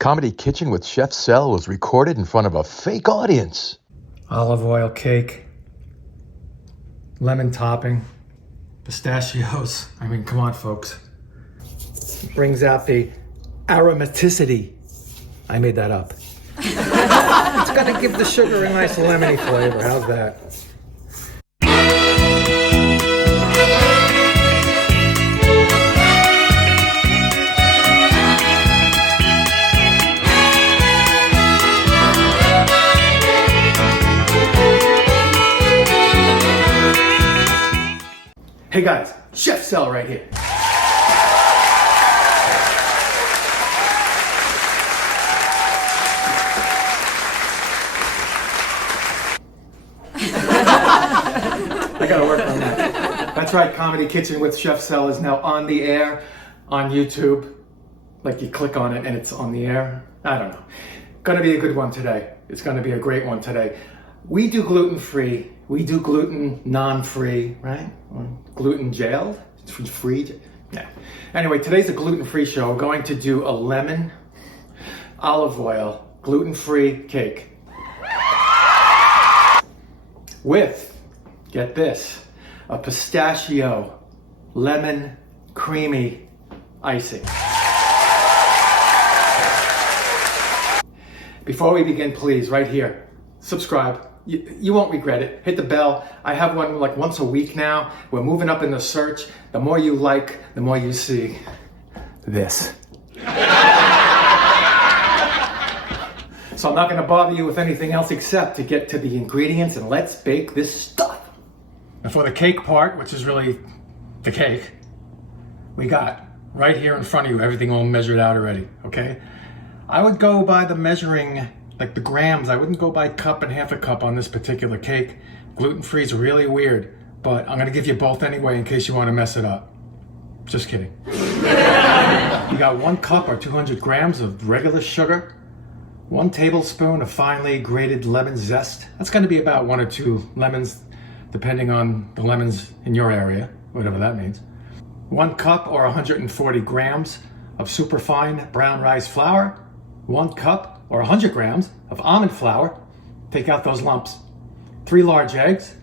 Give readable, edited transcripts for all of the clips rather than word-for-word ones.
Comedy Kitchen with Chef Sel was recorded in front of a fake audience. Olive oil cake, lemon topping, pistachios. I mean, come on, folks. It brings out the aromaticity. I made that up. It's gonna give the sugar a nice lemony flavor. How's that? Hey guys, Chef Sel right here. I gotta work on that. That's right, Comedy Kitchen with Chef Sel is now on the air on YouTube. Like you click on it and it's on the air. I don't know. Gonna be a good one today. It's gonna be a great one today. We do gluten-free. We do gluten non-free, right? Or gluten jailed? Free? Yeah. Anyway, today's a gluten-free show. We're going to do a lemon olive oil gluten-free cake. With, get this, a pistachio lemon creamy icing. Before we begin, please, right here, subscribe. You won't regret it. Hit the bell. I have one like once a week now. We're moving up in the search. The more you like, the more you see this. So I'm not going to bother you with anything else except to get to the ingredients and let's bake this stuff. And for the cake part, which is really the cake, we got right here in front of you, everything all measured out already, okay? I would go by the measuring, like the grams. I wouldn't go by cup and half a cup on this particular cake. Gluten-free is really weird, but I'm gonna give you both anyway in case you wanna mess it up. Just kidding. You got 1 cup or 200 grams of regular sugar, 1 tablespoon of finely grated lemon zest. That's gonna be about 1 or 2 lemons, depending on the lemons in your area, whatever that means. 1 cup or 140 grams of superfine brown rice flour, 1 cup or 100 grams of almond flour, take out those lumps, 3 large eggs,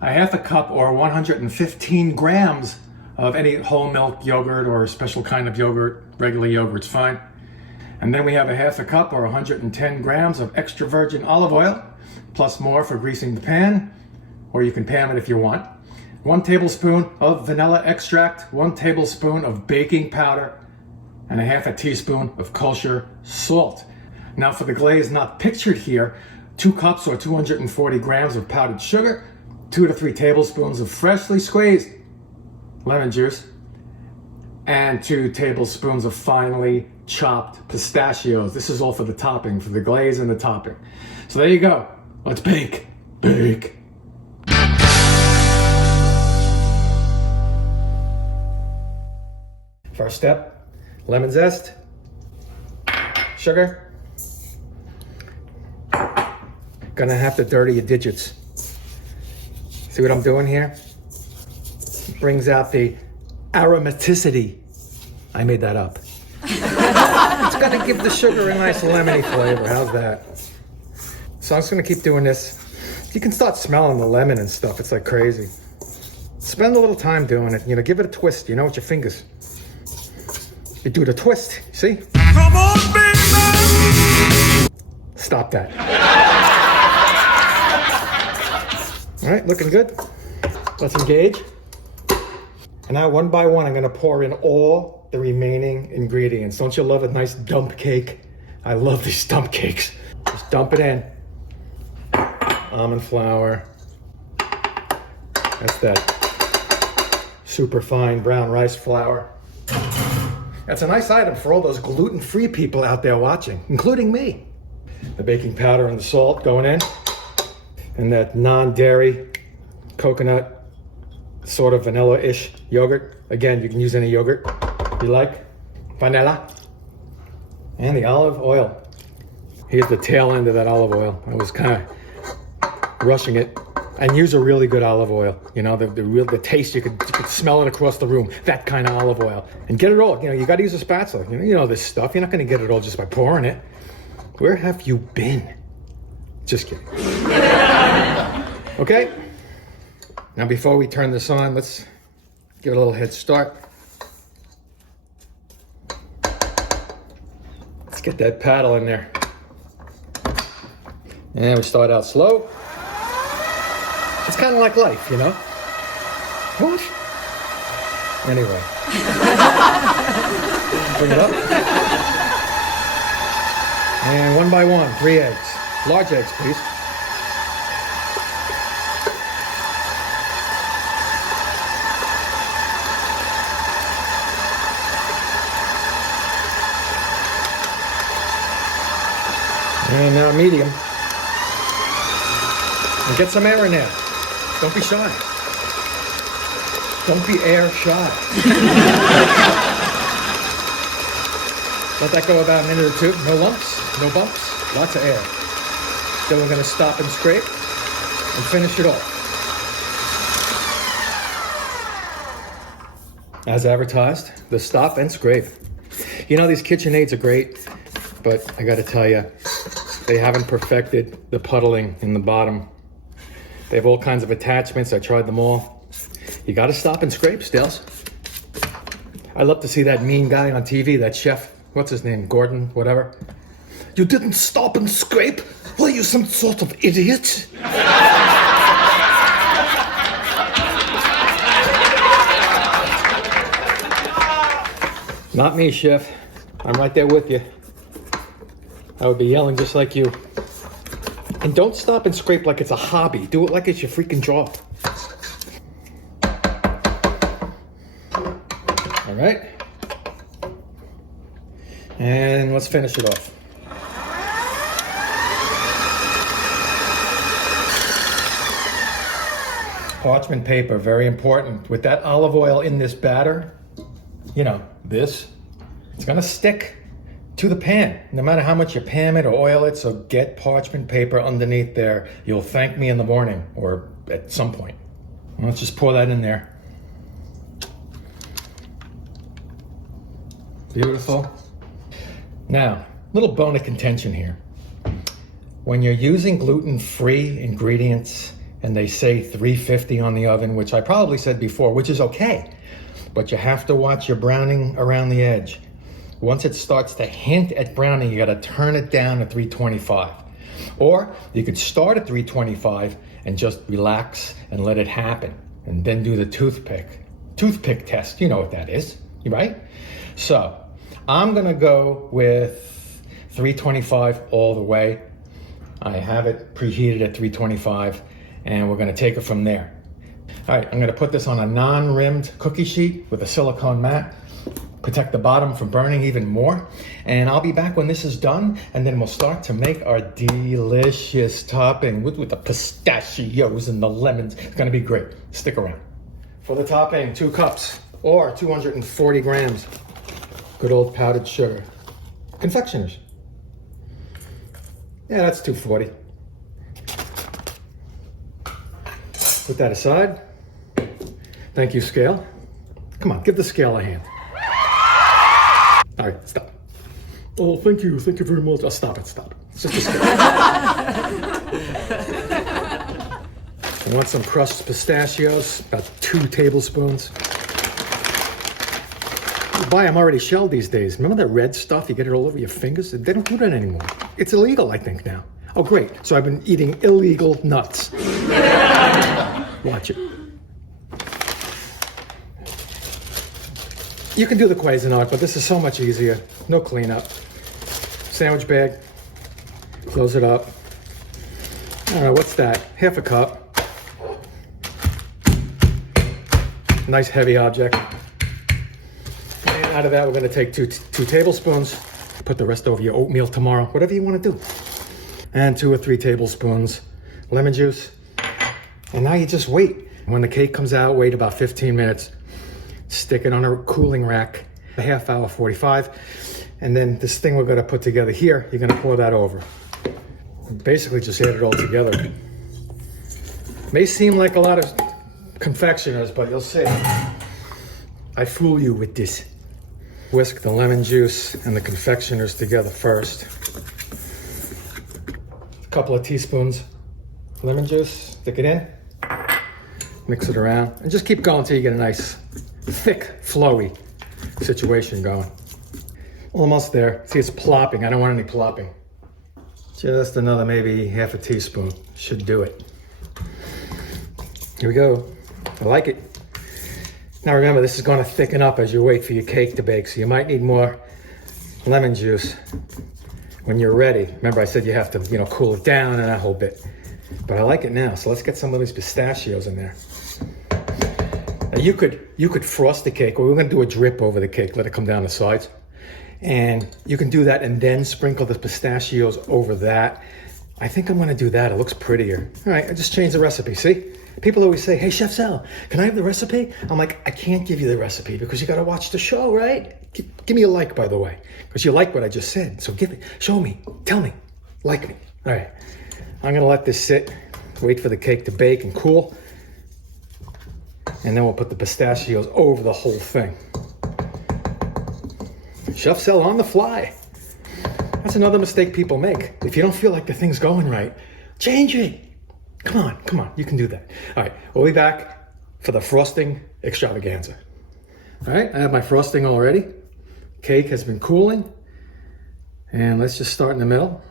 a half a cup or 115 grams of any whole milk yogurt or special kind of yogurt, regular yogurt's fine. And then we have a half a cup or 110 grams of extra virgin olive oil, plus more for greasing the pan, or you can pan it if you want. 1 tablespoon of vanilla extract, 1 tablespoon of baking powder, and a half a teaspoon of kosher salt. Now for the glaze not pictured here, 2 cups or 240 grams of powdered sugar, 2 to 3 tablespoons of freshly squeezed lemon juice, and 2 tablespoons of finely chopped pistachios. This is all for the topping, for the glaze and the topping. So there you go. Let's bake. Bake. First step, lemon zest, sugar. Gonna have to dirty your digits. See what I'm doing here? It brings out the aromaticity. I made that up. It's gonna give the sugar a nice lemony flavor. How's that? So I'm just gonna keep doing this. You can start smelling the lemon and stuff. It's like crazy. Spend a little time doing it. You know, give it a twist, you know, with your fingers. You do the twist, see? Come on, baby! Stop that. All right, looking good. Let's engage. And now one by one, I'm gonna pour in all the remaining ingredients. Don't you love a nice dump cake? I love these dump cakes. Just dump it in. Almond flour. That's that super fine brown rice flour. That's a nice item for all those gluten-free people out there watching, including me. The baking powder and the salt going in. And that non-dairy coconut, sort of vanilla-ish yogurt. Again, you can use any yogurt you like. Vanilla. And the olive oil. Here's the tail end of that olive oil. I was kind of rushing it. And use a really good olive oil. You know, the taste, you could smell it across the room. That kind of olive oil. And get it all. You know, you got to use a spatula. You know this stuff. You're not going to get it all just by pouring it. Where have you been? Just kidding. Okay. Now before we turn this on, let's give it a little head start. Let's get that paddle in there. And we start out slow. It's kind of like life, you know? What? Anyway. Bring it up. And one by one, 3 eggs. Large eggs, please. And now medium. And get some air in there. Don't be shy. Don't be air shy. Let that go about a minute or two. No lumps, no bumps, lots of air. Then we're going to stop and scrape and finish it off. As advertised, the stop and scrape. You know, these KitchenAids are great, but I got to tell you, they haven't perfected the puddling in the bottom. They have all kinds of attachments. I tried them all. You got to stop and scrape, Stills. I love to see that mean guy on TV, that chef. What's his name? Gordon, whatever. You didn't stop and scrape? Were you some sort of idiot? Not me, chef. I'm right there with you. I would be yelling just like you. And don't stop and scrape like it's a hobby. Do it like it's your freaking job. All right. And let's finish it off. Parchment paper, very important. With that olive oil in this batter, you know, this, it's gonna stick to the pan, no matter how much you pan it or oil it. So get parchment paper underneath there. You'll thank me in the morning or at some point. Let's just pour that in there. Beautiful. Now, little bone of contention here. When you're using gluten-free ingredients and they say 350 on the oven, which I probably said before, which is okay, but you have to watch your browning around the edge. Once it starts to hint at browning, you got to turn it down to 325. Or you could start at 325 and just relax and let it happen. And then do the toothpick test. You know what that is, right? So I'm going to go with 325 all the way. I have it preheated at 325 and we're going to take it from there. All right, I'm going to put this on a non-rimmed cookie sheet with a silicone mat. Protect the bottom from burning even more. And I'll be back when this is done, and then we'll start to make our delicious topping with the pistachios and the lemons. It's gonna be great. Stick around. For the topping, 2 cups or 240 grams. Good old powdered sugar. Confectioners. Yeah, that's 240. Put that aside. Thank you, scale. Come on, give the scale a hand. All right, stop. Oh, thank you very much. Oh, stop it. It's just a scale. I want some crushed pistachios, about 2 tablespoons. You buy them already shelled these days. Remember that red stuff? You get it all over your fingers? They don't do that anymore. It's illegal, I think, now. Oh, great. So I've been eating illegal nuts. Watch it. You can do the Cuisinart, but this is so much easier. No cleanup. Sandwich bag. Close it up. All right, what's that? Half a cup. Nice heavy object. And out of that, we're gonna take two tablespoons. Put the rest over your oatmeal tomorrow, whatever you wanna do. And 2 or 3 tablespoons lemon juice. And now you just wait. When the cake comes out, wait about 15 minutes. Stick it on a cooling rack, a half hour, 45. And then this thing we're gonna put together here, you're gonna pour that over. Basically just add it all together. May seem like a lot of confectioners, but you'll see. I fool you with this. Whisk the lemon juice and the confectioners together first. A couple of teaspoons lemon juice, stick it in, mix it around, and just keep going until you get a nice, thick, flowy situation going. Almost there. See, it's plopping. I don't want any plopping. Just another maybe half a teaspoon should do it. Here we go. I like it. Now remember, this is going to thicken up as you wait for your cake to bake, so you might need more lemon juice when you're ready. Remember, I said you have to, cool it down and that whole bit. But I like it now, so let's get some of these pistachios in there. Now you could frost the cake, or we're going to do a drip over the cake, let it come down the sides. And you can do that and then sprinkle the pistachios over that. I think I'm going to do that. It looks prettier. All right, I just changed the recipe, see? People always say, hey, Chef Sal, can I have the recipe? I'm like, I can't give you the recipe because you got to watch the show, right? Give me a like, by the way, because you like what I just said. So show me, tell me, like me. All right, I'm going to let this sit, wait for the cake to bake and cool. And then we'll put the pistachios over the whole thing. Chef Sal on the fly. That's another mistake people make. If you don't feel like the thing's going right, change it. Come on, you can do that. All right, we'll be back for the frosting extravaganza. All right, I have my frosting already. Cake has been cooling. And let's just start in the middle.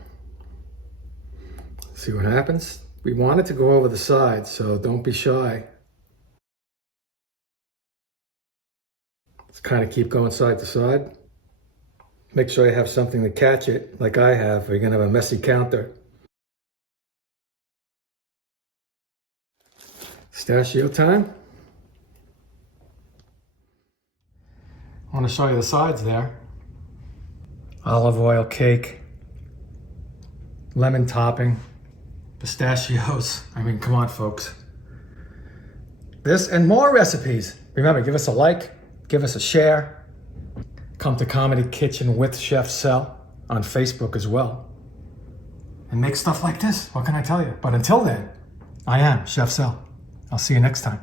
See what happens. We want it to go over the sides, so don't be shy. Let's kind of keep going side to side. Make sure you have something to catch it, like I have, or you're gonna have a messy counter. Pistachio time. I want to show you the sides there. Olive oil cake, lemon topping, pistachios. I mean, come on, folks. This and more recipes. Remember, give us a like, give us a share. Come to Comedy Kitchen with Chef Sal on Facebook as well. And make stuff like this. What can I tell you? But until then, I am Chef Sal. I'll see you next time.